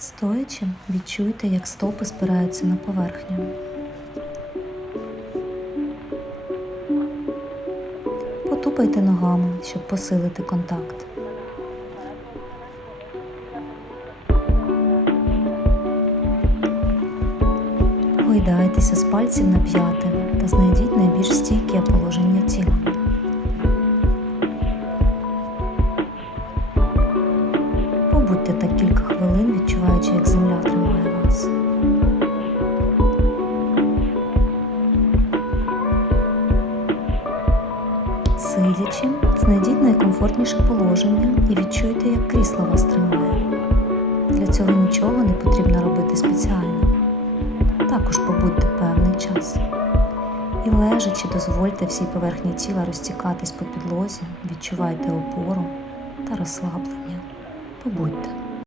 Стоячи, відчуйте, як стопи спираються на поверхню. Потупайте ногами, щоб посилити контакт. Гойдайтеся з пальців на п'яти та знайдіть найбільш стійке Побудьте так кілька хвилин, відчуваючи, як земля тримає вас. Сидячи, знайдіть найкомфортніше положення і відчуйте, як крісло вас тримає. Для цього нічого не потрібно робити спеціально. Також побудьте певний час. І лежачи, дозвольте всій поверхні тіла розтікатись по підлозі, відчувайте опору та розслаблення. Побудьте.